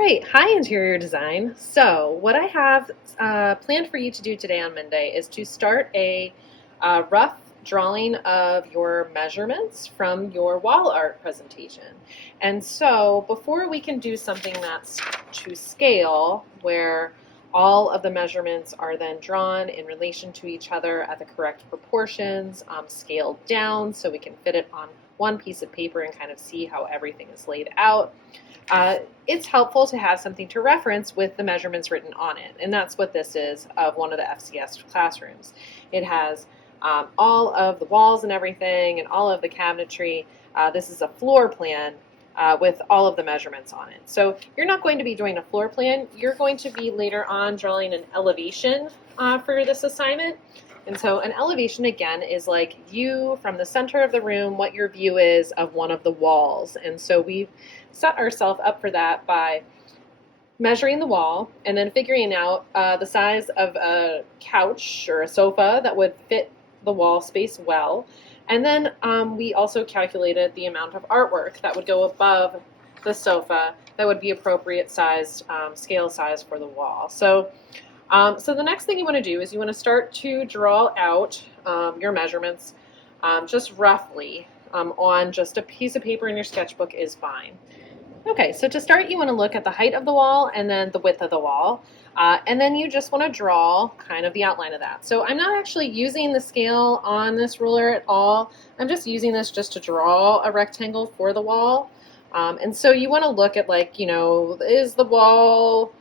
right, hi interior design. So what I have planned for you to do today on Monday is to start a rough drawing of your measurements from your wall art presentation. And so before we can do something that's to scale, where all of the measurements are then drawn in relation to each other at the correct proportions, scaled down so we can fit it on one piece of paper and kind of see how everything is laid out. It's helpful to have something to reference with the measurements written on it, and that's what this is of one of the FCS classrooms. It has all of the walls and everything and all of the cabinetry. This is a floor plan with all of the measurements on it. So you're not going to be doing a floor plan. You're going to be later on drawing an elevation for this assignment. And so an elevation, again, is like you from the center of the room, what your view is of one of the walls. And so we've set ourselves up for that by measuring the wall and then figuring out the size of a couch or a sofa that would fit the wall space well. And then we also calculated the amount of artwork that would go above the sofa that would be appropriate sized, scale size for the wall. So the next thing you want to do is you want to start to draw out your measurements just roughly on just a piece of paper in your sketchbook is fine. Okay, so to start you want to look at the height of the wall and then the width of the wall. And then you just want to draw kind of the outline of that. So I'm not actually using the scale on this ruler at all. I'm just using this just to draw a rectangle for the wall. And so you want to look at is the wall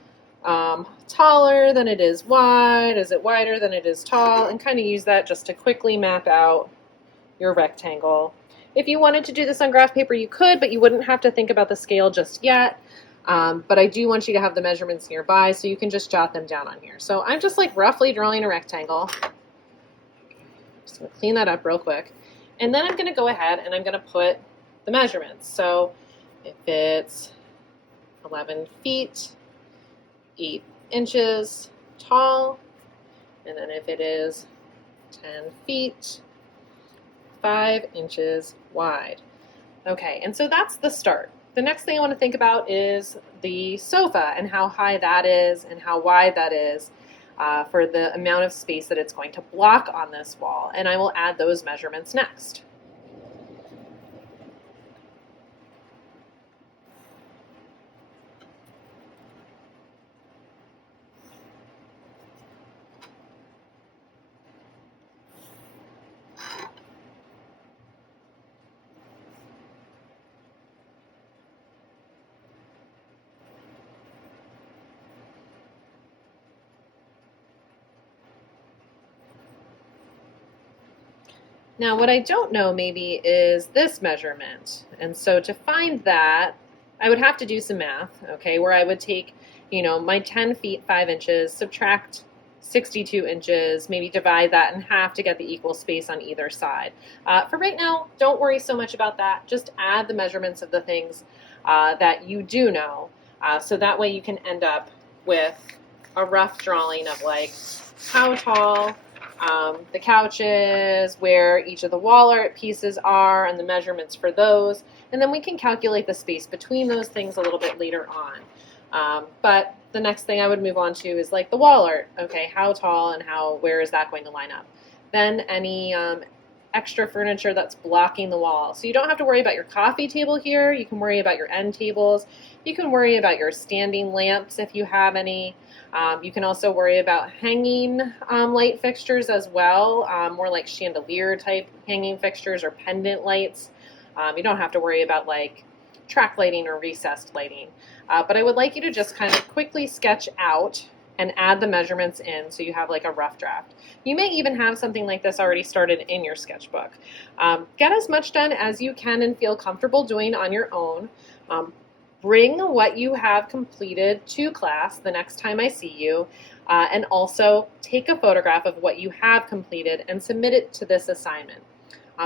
taller than it is wide? Is it wider than it is tall? And kind of use that just to quickly map out your rectangle. If you wanted to do this on graph paper, you could, but you wouldn't have to think about the scale just yet. But I do want you to have the measurements nearby so you can just jot them down on here. So I'm just roughly drawing a rectangle. Just going to clean that up real quick. And then I'm going to go ahead and I'm going to put the measurements. So if it's 11 feet, 8 inches tall, and then if it is 10 feet, 5 inches wide. Okay, and so that's the start. The next thing I want to think about is the sofa and how high that is and how wide that is for the amount of space that it's going to block on this wall. And I will add those measurements next. Now what I don't know maybe is this measurement. And so to find that, I would have to do some math, okay, where I would take, my 10 feet, 5 inches, subtract 62 inches, maybe divide that in half to get the equal space on either side. For right now, don't worry so much about that. Just add the measurements of the things that you do know. So that way you can end up with a rough drawing of how tall the couch is, where each of the wall art pieces are, and the measurements for those. And then we can calculate the space between those things a little bit later on. But the next thing I would move on to is the wall art. Okay, how tall and where is that going to line up? Then any extra furniture that's blocking the wall. So you don't have to worry about your coffee table here. You can worry about your end tables. You can worry about your standing lamps if you have any. You can also worry about hanging light fixtures as well, more like chandelier type hanging fixtures or pendant lights. You don't have to worry about track lighting or recessed lighting. But I would like you to just kind of quickly sketch out and add the measurements in so you have a rough draft. You may even have something like this already started in your sketchbook. Get as much done as you can and feel comfortable doing on your own. Bring what you have completed to class the next time I see you, and also take a photograph of what you have completed and submit it to this assignment.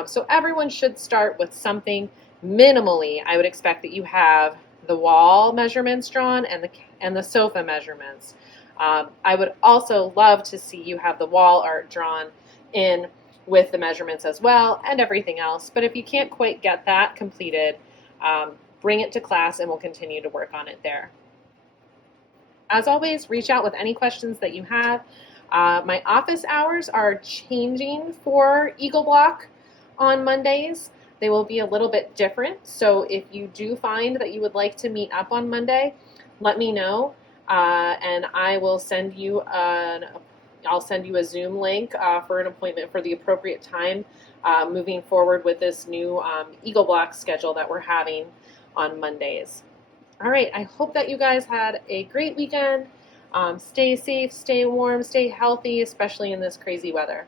So everyone should start with something minimally. I would expect that you have the wall measurements drawn and the sofa measurements. I would also love to see you have the wall art drawn in with the measurements as well and everything else. But if you can't quite get that completed, bring it to class and we'll continue to work on it there. as always, reach out with any questions that you have. My office hours are changing for Eagle Block on Mondays. They will be a little bit different. So if you do find that you would like to meet up on Monday, let me know, and I will send you I'll send you a Zoom link for an appointment for the appropriate time moving forward with this new Eagle Block schedule that we're having on Mondays. All right, I hope that you guys had a great weekend. Stay safe, stay warm, stay healthy, especially in this crazy weather.